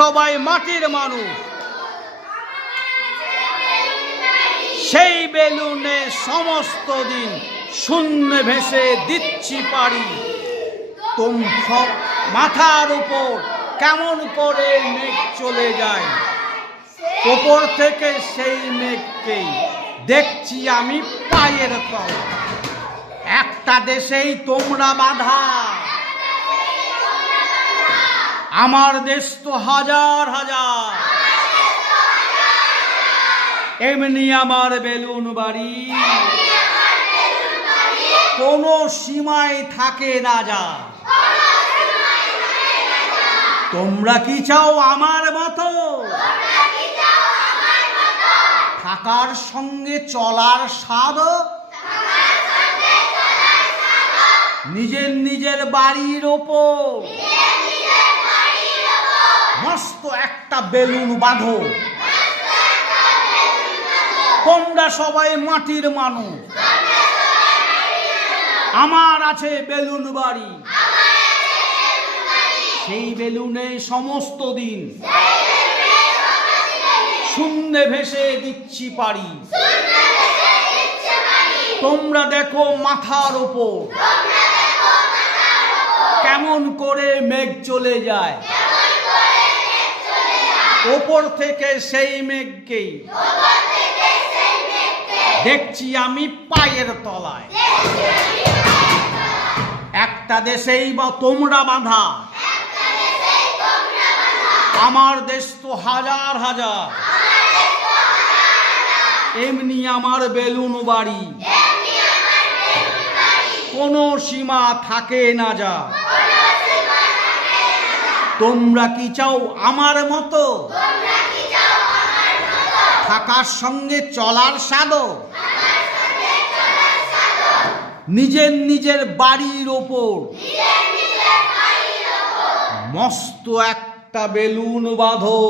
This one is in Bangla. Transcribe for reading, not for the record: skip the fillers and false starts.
সবাই মাটির মানুষ, সেই বেলুনে সমস্ত দিন শূন্য ভেসে দিচ্ছি পারি। সব মাথার উপর কেমন করে মেঘ চলে যায়, ওপর থেকে সেই মেঘকেই দেখছি আমি পায়ের তলা। একটা দেশেই তোমরা বাঁধা, আমার দেশ তো হাজার হাজার। এমনি আমার বেলুন বাড়ি, কোনো সীমায় থাকে না যা। তোমরা কি চাও আমার মতো থাকার সঙ্গে চলার স্বাদ? নিজের নিজের বাড়ির ওপর মস্ত একটা বেলুন বাঁধো। তোমরা সবাই মাটির মানুষ, আমার আছে বেলুন বাড়ি। সেই বেলুনে সমস্ত দিন শূন্যে ভেসে দিচ্ছি পারি। তোমরা দেখো মাথার ওপর কেমন করে মেঘ চলে যায়, ওপর থেকে সেই মেঘকেই দেখছি আমি পায়ের তলায়। একটা দেশেই বা তোমরা বাঁধা, আমার দেশ তো হাজার হাজার। এমনি আমার বেলুন বাড়ি, কোনো সীমা থাকে না যা। তোমরা কি চাও আমার মতো থাকার সঙ্গে চলার স্বাদ? নিজের নিজের বাড়ির ওপর মস্ত একটা বেলুন বাঁধো।